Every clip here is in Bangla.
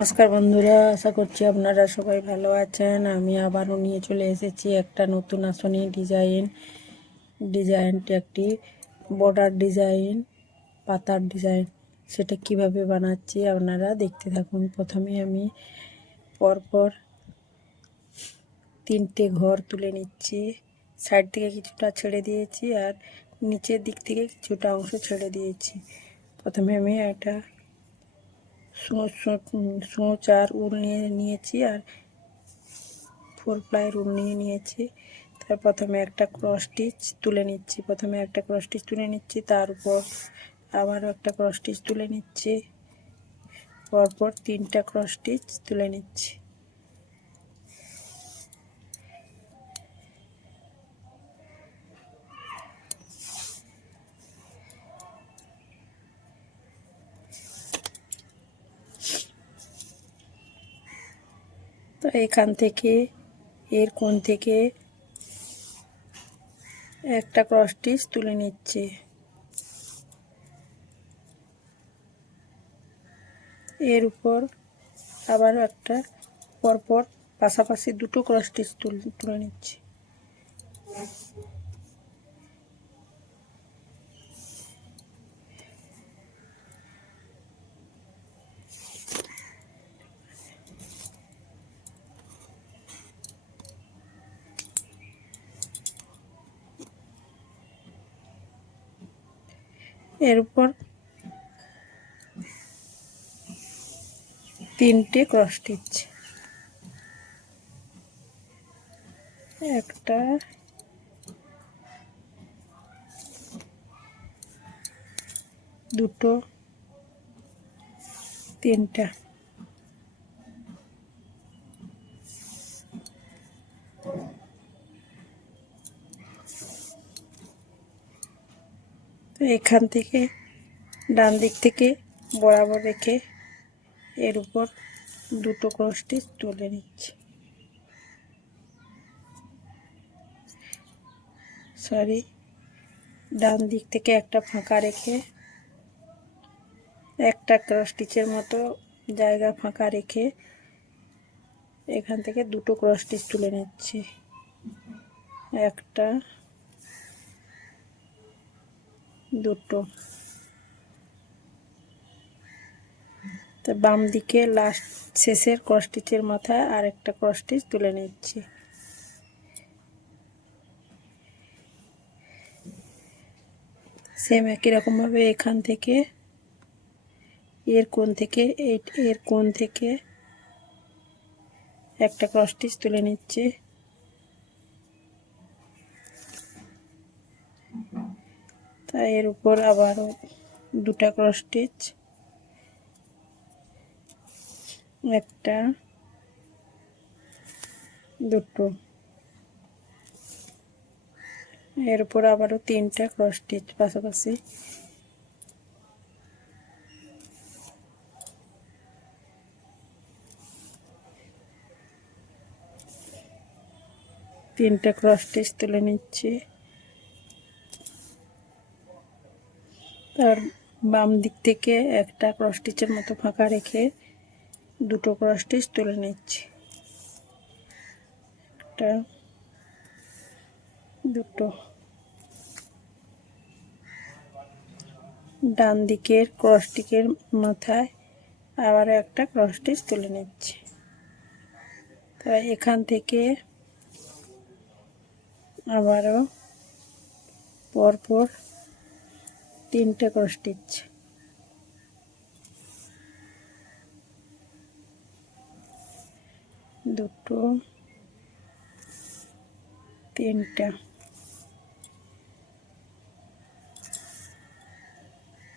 নমস্কার বন্ধুরা, আশা করছি আপনারা সবাই ভালো আছেন। আমি আবারও নিয়ে চলে এসেছি একটা নতুন আসনি ডিজাইন ডিজাইনটি একটি বর্ডার ডিজাইন পাতার ডিজাইন সেটা কীভাবে বানাচ্ছি আপনারা দেখতে থাকুন। প্রথমে আমি পরপর তিনটে ঘর তুলে নিচ্ছি। সাইড থেকে কিছুটা ছেড়ে দিয়েছি আর নিচের দিক থেকে কিছুটা অংশ ছেড়ে দিয়েছি। প্রথমে আমি একটা সোঁচ আর উল নিয়ে নিয়েছি আর ফোর প্লাইয়ের উল নিয়ে নিয়েছি। তার প্রথমে একটা ক্রস স্টিচ তুলে নিচ্ছি। প্রথমে একটা ক্রস স্টিচ তুলে নিচ্ছি তারপর আবারও একটা ক্রস স্টিচ তুলে নিচ্ছি। পরপর তিনটা ক্রস স্টিচ তুলে নিচ্ছি। তো এখান থেকে, এর কোণ থেকে একটা ক্রস স্টিচ তুলে নিচ্ছে। এর উপর আবারও একটা পরপর পাশাপাশি দুটো ক্রস স্টিচ তুলে নিচ্ছি। এর উপর তিনটে ক্রস স্টিচ একটা দুটো তিনটা। এখান থেকে ডান দিক থেকে বরাবর রেখে এর উপর দুটো ক্রসটি তুলে নিচ্ছি। সরি ডান দিক থেকে একটা ফাঁকা রেখে একটা ক্রস স্টিচের মতো জায়গা ফাঁকা রেখে এখান থেকে দুটো ক্রস স্টিচ তুলে নিচ্ছি। একটা দুটো। তো বাম দিকে লাস্ট শেষের ক্রসটিচের মাথায় আর একটা ক্রসটিচ তুলে নিচ্ছি। সেম একই রকমভাবে এখান থেকে, এর কোণ থেকে, এর কোণ থেকে একটা ক্রসটিচ তুলে নিচ্ছে। তাই এর উপর আবারও দুটা ক্রস স্টিচ একটা, দুটো। এর উপর আবারও তিনটা ক্রস স্টিচ পাশাপাশি। তিনটা ক্রস স্টিচ তুলে নিচ্ছি। তার বাম দিক থেকে একটা ক্রস স্টিচের মতো ফাঁকা রেখে দুটো ক্রস তুলে নিচ্ছি। একটা, দুটো। ডান দিকের ক্রসটিকের মাথায় আবার একটা ক্রস তুলে নিচ্ছি। তো এখান থেকে আবারও পরপর তিনটে করে স্টিচ দুটো, তিনটা।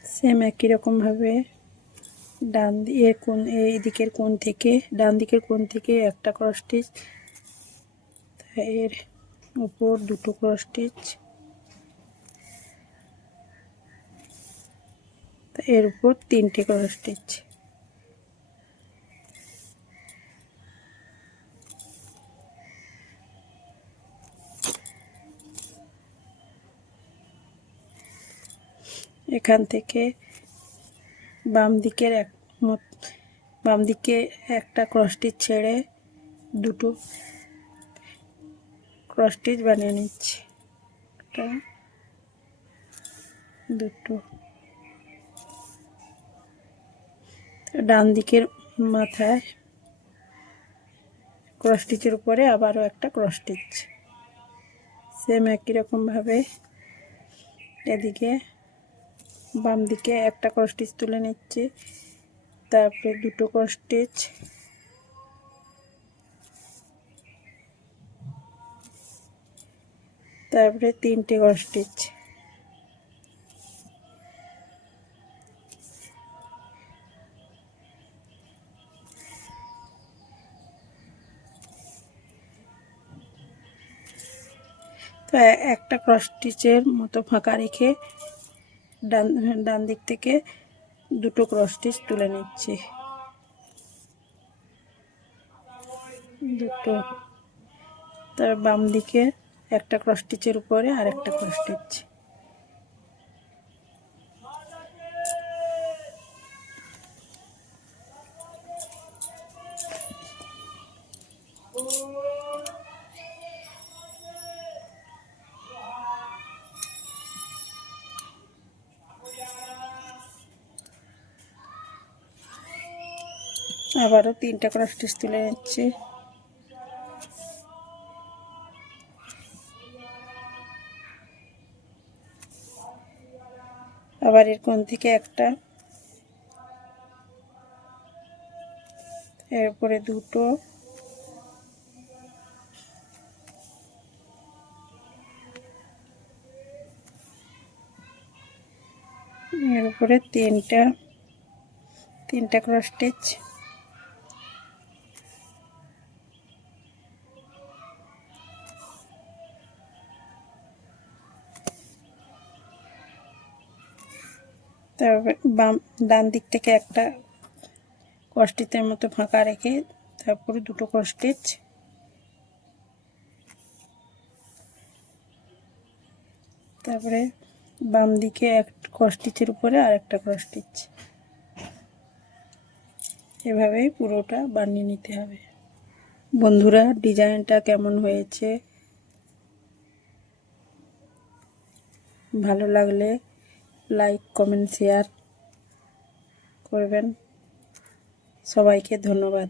সেম একই রকমভাবে ডান এর কোন এই দিকের কোণ থেকে, ডান দিকের কোন থেকে একটা ক্রস স্টিচ এর উপর দুটো ক্রস স্টিচ এর উপর তিনটে ক্রস স্টিচ এখান থেকে বাম দিকের এক বাম দিকে একটা ক্রসটিচ ছেড়ে দুটো ক্রসটিচ বানিয়ে নিচ্ছি। দুটো। ডান দিকের মাথায় ক্রস স্টিচের উপরে আবারও একটা ক্রস সেম একই রকমভাবে এদিকে বাম দিকে একটা ক্রস স্টিচ তুলে নিচ্ছি, তারপরে দুটো ক্রস তারপরে তিনটে ক্রস তো একটা ক্রস স্টিচের মতো ফাঁকা রেখে ডান ডান দিক থেকে দুটো ক্রস স্টিচ তুলে নিচ্ছি। দুটো। তার বাম দিকে একটা ক্রস স্টিচের উপরে আর একটা ক্রস স্টিচ আবারও তিনটা ক্রস স্টিচ তুলে নিচ্ছি। আবার এর কোণ থেকে একটা। এরপরে দুটো। এর উপরে তিনটা। তিনটা ক্রস স্টিচ। তারপরে বাম, ডান দিক থেকে একটা কষ্টিতের মতো ফাঁকা রেখে তারপরে দুটো কষ্টিচ তারপরে বাম দিকে এক কষ্টিচের উপরে আর একটা কষ্টিচ। এভাবেই পুরোটা বানিয়ে নিতে হবে। বন্ধুরা, ডিজাইনটা কেমন হয়েছে? ভালো লাগলে লাইক কমেন্ট শেয়ার করবেন। সবাইকে ধন্যবাদ।